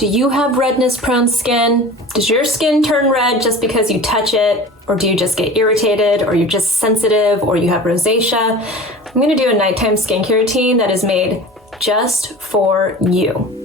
Do you have redness prone skin? Does your skin turn red just because you touch it? Or do you just get irritated, or you're just sensitive, or you have rosacea? I'm gonna do a nighttime skincare routine that is made just for you.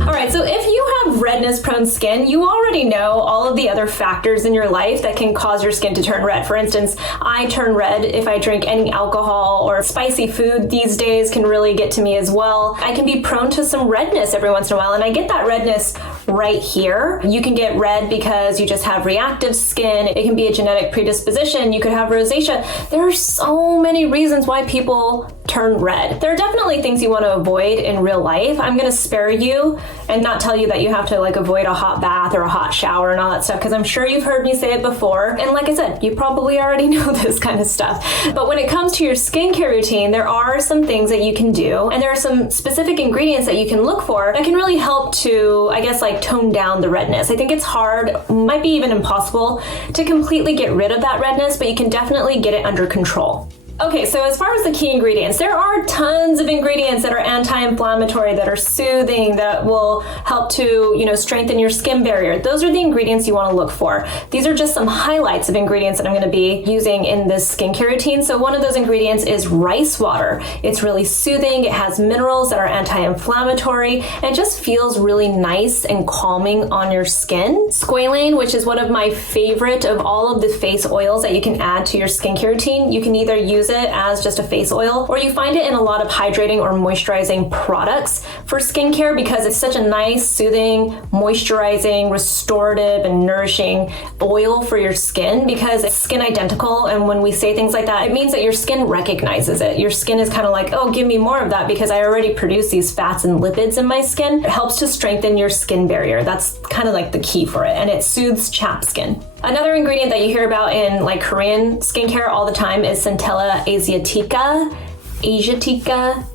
Alright, so if you have redness prone skin, you already know all of the other factors in your life that can cause your skin to turn red. For instance, I turn red if I drink any alcohol, or spicy food these days can really get to me as well. I can be prone to some redness every once in a while, and I get that redness right here. You can get red because you just have reactive skin. It can be a genetic predisposition. You could have rosacea. There are so many reasons why people turn red. There are definitely things you want to avoid in real life. I'm going to spare you and not tell you that you have to avoid a hot bath or a hot shower and all that stuff, because I'm sure you've heard me say it before. And like I said, you probably already know this kind of stuff. But when it comes to your skincare routine, there are some things that you can do, and there are some specific ingredients that you can look for that can really help to, I guess, tone down the redness. I think it's hard, might be even impossible, to completely get rid of that redness, but you can definitely get it under control. Okay, so as far as the key ingredients, there are tons of ingredients that are anti-inflammatory, that are soothing, that will help to, strengthen your skin barrier. Those are the ingredients you want to look for. These are just some highlights of ingredients that I'm going to be using in this skincare routine. So one of those ingredients is rice water. It's really soothing. It has minerals that are anti-inflammatory, and it just feels really nice and calming on your skin. Squalane, which is one of my favorite of all of the face oils that you can add to your skincare routine. You can either use it as just a face oil, or you find it in a lot of hydrating or moisturizing products for skincare, because it's such a nice, soothing, moisturizing, restorative, and nourishing oil for your skin, because it's skin identical. And when we say things like that, it means that your skin recognizes it. Your skin is kind of like, oh, give me more of that, because I already produce these fats and lipids in my skin. It helps to strengthen your skin barrier. That's kind of the key for it, and it soothes chapped skin. Another ingredient that you hear about in Korean skincare all the time is Centella asiatica,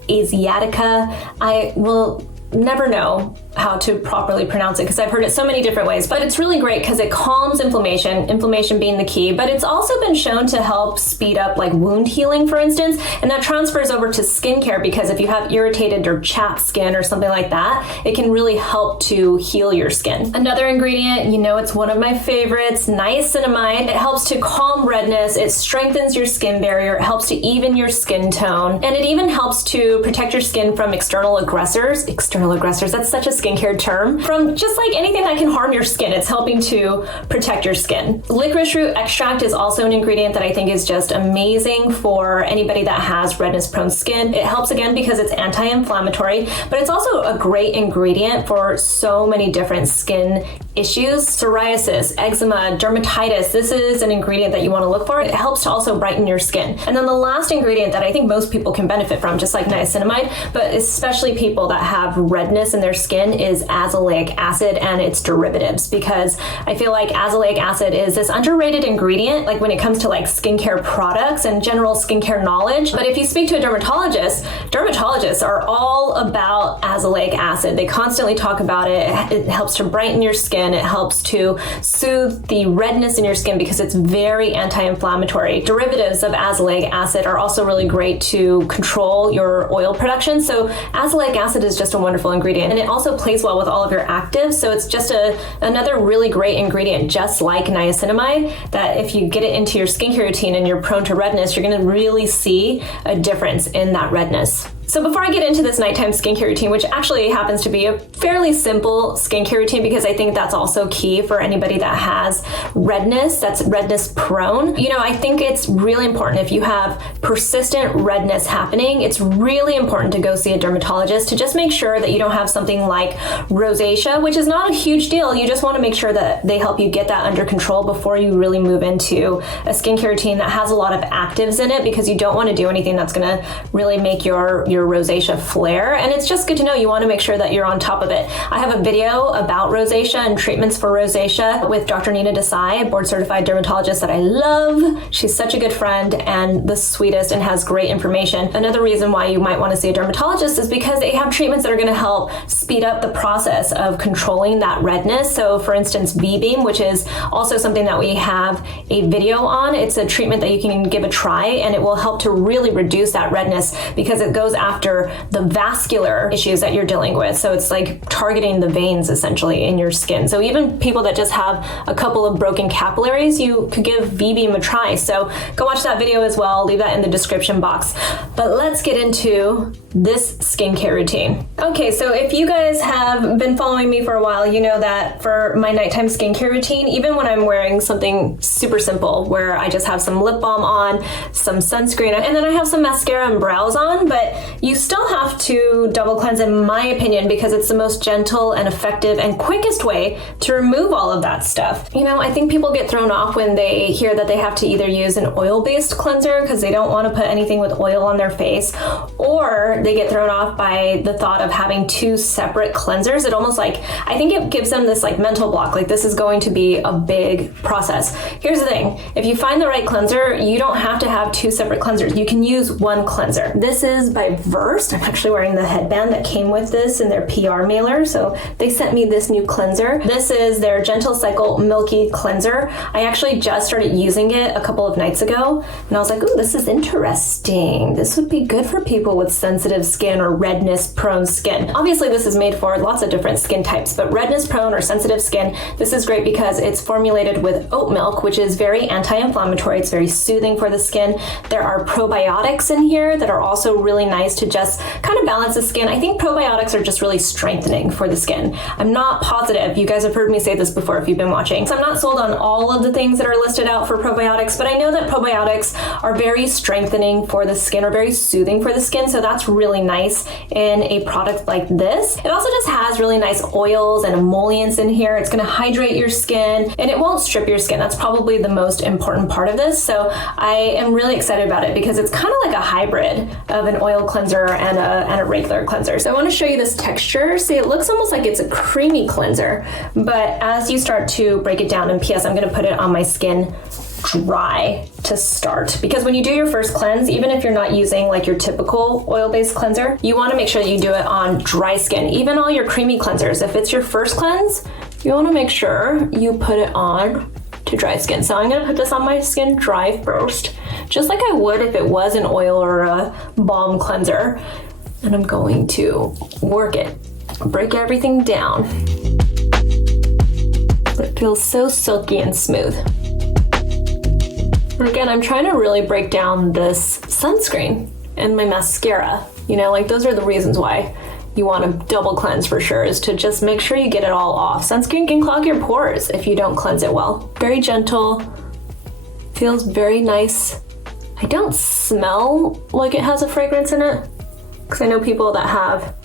Asiatica. I will never know how to properly pronounce it, because I've heard it so many different ways, but it's really great because it calms inflammation being the key, but it's also been shown to help speed up wound healing, for instance, and that transfers over to skincare, because if you have irritated or chapped skin or something like that, it can really help to heal your skin. Another ingredient, it's one of my favorites, niacinamide. It helps to calm redness, it strengthens your skin barrier, it helps to even your skin tone, and it even helps to protect your skin from external aggressors, that's such a skincare term, from just anything that can harm your skin. It's helping to protect your skin. Licorice root extract is also an ingredient that I think is just amazing for anybody that has redness prone skin. It helps again because it's anti-inflammatory, but it's also a great ingredient for so many different skin issues. Psoriasis, eczema, dermatitis, this is an ingredient that you want to look for. It helps to also brighten your skin. And then the last ingredient that I think most people can benefit from, just like niacinamide, but especially people that have redness in their skin, is azelaic acid and its derivatives, because I feel like azelaic acid is this underrated ingredient when it comes to skincare products and general skincare knowledge. But if you speak to a dermatologists are all about azelaic acid. They constantly talk about it. It helps to brighten your skin. It helps to soothe the redness in your skin because it's very anti-inflammatory. Derivatives of azelaic acid are also really great to control your oil production. So azelaic acid is just a wonderful ingredient, and it also plays well with all of your actives. So it's just another really great ingredient, just like niacinamide, that if you get it into your skincare routine and you're prone to redness, you're going to really see a difference in that redness. So before I get into this nighttime skincare routine, which actually happens to be a fairly simple skincare routine, because I think that's also key for anybody that has redness, that's redness prone. I think it's really important, if you have persistent redness happening, it's really important to go see a dermatologist to just make sure that you don't have something like rosacea, which is not a huge deal. You just want to make sure that they help you get that under control before you really move into a skincare routine that has a lot of actives in it, because you don't want to do anything that's going to really make your rosacea flare. And it's just good to know, you want to make sure that you're on top of it. I have a video about rosacea and treatments for rosacea with Dr. Nina Desai, a board certified dermatologist that I love. She's such a good friend and the sweetest and has great information. Another reason why you might want to see a dermatologist is because they have treatments that are going to help speed up the process of controlling that redness. So for instance, V-Beam, which is also something that we have a video on. It's a treatment that you can give a try, and it will help to really reduce that redness because it goes after the vascular issues that you're dealing with. So it's like targeting the veins essentially in your skin. So even people that just have a couple of broken capillaries, you could give V-Beam a try. So go watch that video as well. I'll leave that in the description box. But let's get into this skincare routine. Okay, so if you guys have been following me for a while, you know that for my nighttime skincare routine, even when I'm wearing something super simple where I just have some lip balm on, some sunscreen, and then I have some mascara and brows on, but you still have to double cleanse in my opinion because it's the most gentle and effective and quickest way to remove all of that stuff. You know, I think people get thrown off when they hear that they have to either use an oil-based cleanser because they don't want to put anything with oil on their face, or they get thrown off by the thought of having two separate cleansers. It almost like, I think it gives them this like mental block, like this is going to be a big process. Here's the thing, if you find the right cleanser, you don't have to have two separate cleansers. You can use one cleanser. This is by Versed. I'm actually wearing the headband that came with this in their PR mailer, so they sent me this new cleanser. This is their Gentle Cycle Milky Cleanser. I actually just started using it a couple of nights ago, and I was like, ooh, this is interesting. This would be good for people with sensitive skin or redness prone skin. Obviously this is made for lots of different skin types, but redness prone or sensitive skin, this is great because it's formulated with oat milk, which is very anti-inflammatory. It's very soothing for the skin. There are probiotics in here that are also really nice to just kind of balance the skin. I think probiotics are just really strengthening for the skin. I'm not positive. You guys have heard me say this before if you've been watching. So I'm not sold on all of the things that are listed out for probiotics, but I know that probiotics are very strengthening for the skin or very soothing for the skin. So that's really nice in a product like this. It also just has really nice oils and emollients in here. It's going to hydrate your skin and it won't strip your skin. That's probably the most important part of this. So I am really excited about it because it's kind of like a hybrid of an oil cleanser and a regular cleanser. So I want to show you this texture. See, it looks almost like it's a creamy cleanser, but as you start to break it down, and P.S. I'm going to put it on my skin dry to start, because when you do your first cleanse, even if you're not using like your typical oil-based cleanser, you want to make sure that you do it on dry skin. Even all your creamy cleansers, if it's your first cleanse, you want to make sure you put it on to dry skin. So I'm going to put this on my skin dry first, just like I would if it was an oil or a balm cleanser. And I'm going to work it, break everything down. It feels so silky and smooth. And again, I'm trying to really break down this sunscreen and my mascara. You know, like those are the reasons why you want to double cleanse for sure, is to just make sure you get it all off. Sunscreen can clog your pores if you don't cleanse it well. Very gentle, feels very nice. I don't smell like it has a fragrance in it, because I know people that have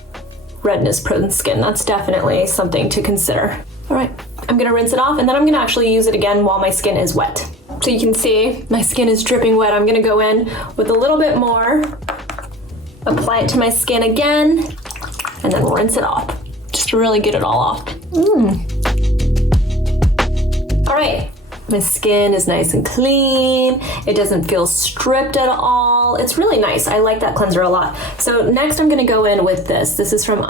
redness prone skin. That's definitely something to consider. All right, I'm gonna rinse it off and then I'm gonna actually use it again while my skin is wet. So you can see my skin is dripping wet. I'm gonna go in with a little bit more, apply it to my skin again, and then rinse it off, just to really get it all off. All right, my skin is nice and clean. It doesn't feel stripped at all. It's really nice. I like that cleanser a lot. So next I'm gonna go in with this. This is from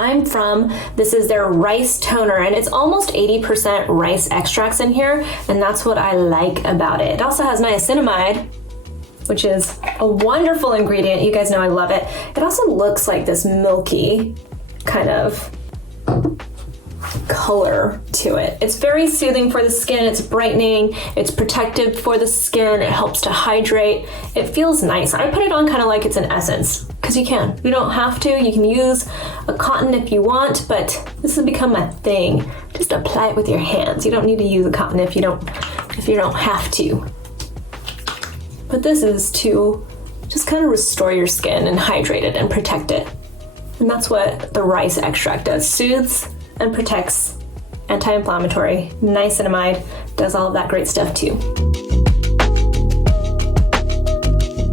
This is their rice toner, and it's almost 80% rice extracts in here, and that's what I like about it. It also has niacinamide, which is a wonderful ingredient. You guys know I love it. It also looks like this milky kind of color to it. It's very soothing for the skin. It's brightening. It's protective for the skin. It helps to hydrate. It feels nice. I put it on kind of like it's an essence, because you can. You don't have to. You can use a cotton if you want, but this has become a thing. Just apply it with your hands. You don't need to use a cotton if you don't have to. But this is to just kind of restore your skin and hydrate it and protect it. And that's what the rice extract does. Soothes and protects, anti-inflammatory, niacinamide, does all of that great stuff too.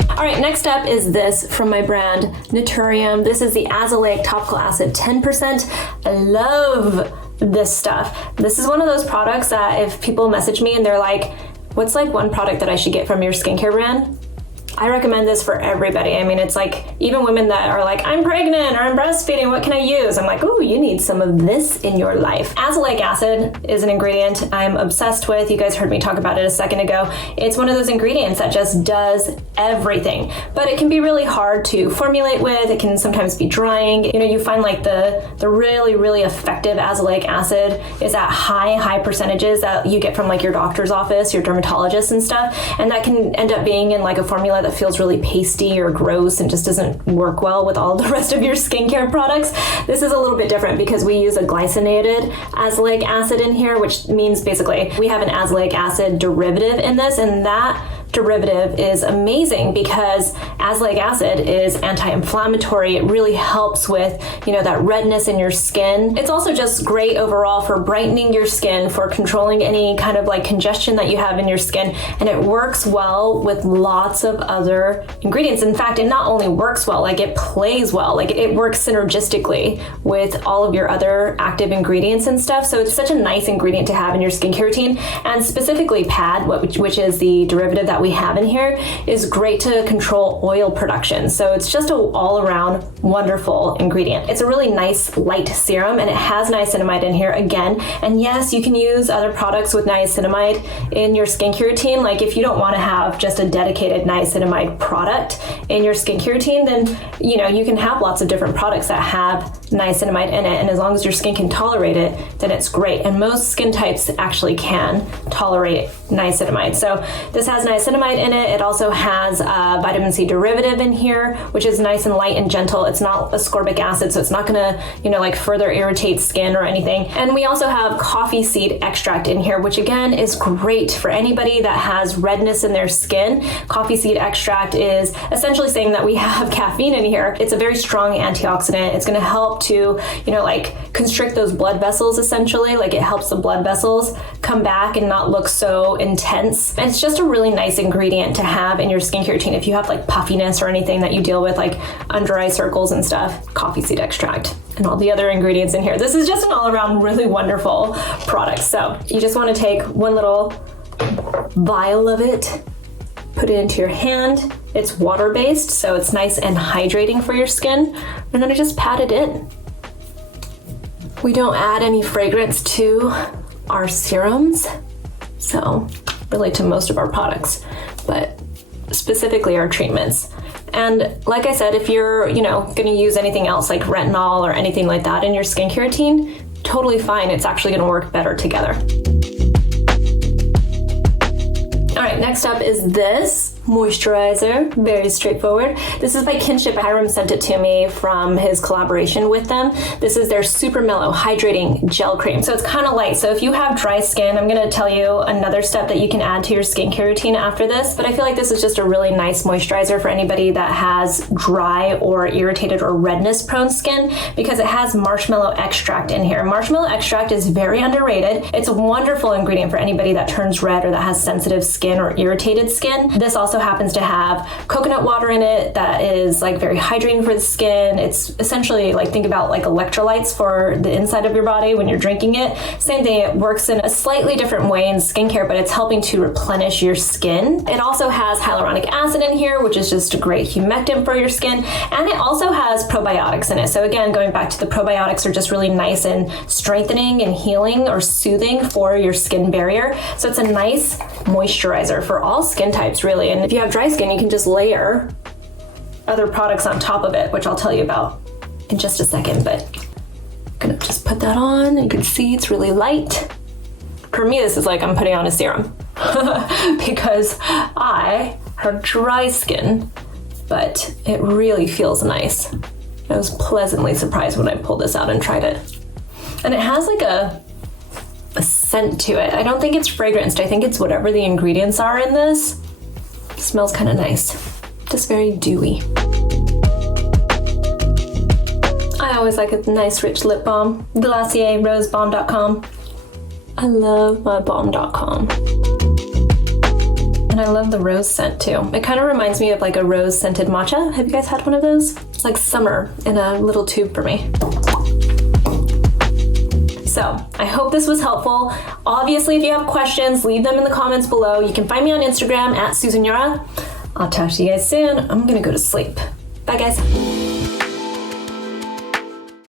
All right, next up is this from my brand Naturium. This is the Azelaic Topical Acid 10%. I love this stuff. This is one of those products that if people message me and they're like, what's like one product that I should get from your skincare brand? I recommend this for everybody. I mean, it's like even women that are like, I'm pregnant or I'm breastfeeding, what can I use? I'm like, ooh, you need some of this in your life. Azelaic acid is an ingredient I'm obsessed with. You guys heard me talk about it a second ago. It's one of those ingredients that just does everything, but it can be really hard to formulate with. It can sometimes be drying. You know, you find like the really, really effective azelaic acid is at high percentages that you get from like your doctor's office, your dermatologist and stuff. And that can end up being in like a formula that feels really pasty or gross and just doesn't work well with all the rest of your skincare products. This is a little bit different because we use a glycinated azelaic acid in here, which means basically we have an azelaic acid derivative in this, and that derivative is amazing because azelaic acid is anti-inflammatory. It really helps with, you know, that redness in your skin. It's also just great overall for brightening your skin, for controlling any kind of like congestion that you have in your skin, and it works well with lots of other ingredients. In fact, it not only works well, like it plays well, like it works synergistically with all of your other active ingredients and stuff. So it's such a nice ingredient to have in your skincare routine, and specifically PAD, which is the derivative that we have in here, is great to control oil production. So it's just an all-around wonderful ingredient. It's a really nice light serum, and it has niacinamide in here again. And yes, you can use other products with niacinamide in your skincare routine. Like if you don't want to have just a dedicated niacinamide product in your skincare routine, then you know you can have lots of different products that have niacinamide in it, and as long as your skin can tolerate it, then it's great. And most skin types actually can tolerate niacinamide. So this has niacinamide in it. It also has a vitamin C derivative in here, which is nice and light and gentle. It's not ascorbic acid, so it's not gonna, you know, like further irritate skin or anything. And we also have coffee seed extract in here, which again is great for anybody that has redness in their skin. Coffee seed extract is essentially saying that we have caffeine in here. It's a very strong antioxidant. It's gonna help to, you know, like constrict those blood vessels essentially. Like it helps the blood vessels come back and not look so intense. And it's just a really nice ingredient to have in your skincare routine. If you have like puffiness or anything that you deal with, like under eye circles and stuff, coffee seed extract and all the other ingredients in here. This is just an all-around really wonderful product. So you just want to take one little vial of it, put it into your hand. It's water-based, so it's nice and hydrating for your skin. And then I just pat it in. We don't add any fragrance to our serums, so really to most of our products, but specifically our treatments. And like I said, if you're, you know, gonna use anything else like retinol or anything like that in your skincare routine, totally fine. It's actually gonna work better together. All right, next up is this moisturizer, very straightforward. This is by Kinship. Hiram sent it to me from his collaboration with them. This is their Supermello Hydrating Gel Cream. So it's kind of light. So if you have dry skin, I'm gonna tell you another step that you can add to your skincare routine after this, but I feel like this is just a really nice moisturizer for anybody that has dry or irritated or redness prone skin, because it has marshmallow extract in here. Marshmallow extract is very underrated. It's a wonderful ingredient for anybody that turns red or that has sensitive skin or irritated skin. This also happens to have coconut water in it that is like very hydrating for the skin. It's essentially like, think about like electrolytes for the inside of your body when you're drinking it. Same thing, it works in a slightly different way in skincare, but it's helping to replenish your skin. It also has hyaluronic acid in here, which is just a great humectant for your skin. And it also has probiotics in it. So again, going back to the probiotics are just really nice and strengthening and healing or soothing for your skin barrier. So it's a nice moisturizer for all skin types really. And if you have dry skin, you can just layer other products on top of it, which I'll tell you about in just a second, but I'm gonna just put that on. You can see it's really light. For me, this is like I'm putting on a serum because I have dry skin, but it really feels nice. I was pleasantly surprised when I pulled this out and tried it. And it has like a scent to it. I don't think it's fragranced. I think it's whatever the ingredients are in this. It smells kind of nice. Just very dewy. I always like a nice rich lip balm. Glossier, rosebalm.com. I love my balm.com. And I love the rose scent too. It kind of reminds me of like a rose scented matcha. Have you guys had one of those? It's like summer in a little tube for me. So I hope this was helpful. Obviously, if you have questions, leave them in the comments below. You can find me on Instagram at Susanura. I'll talk to you guys soon. I'm gonna go to sleep. Bye, guys.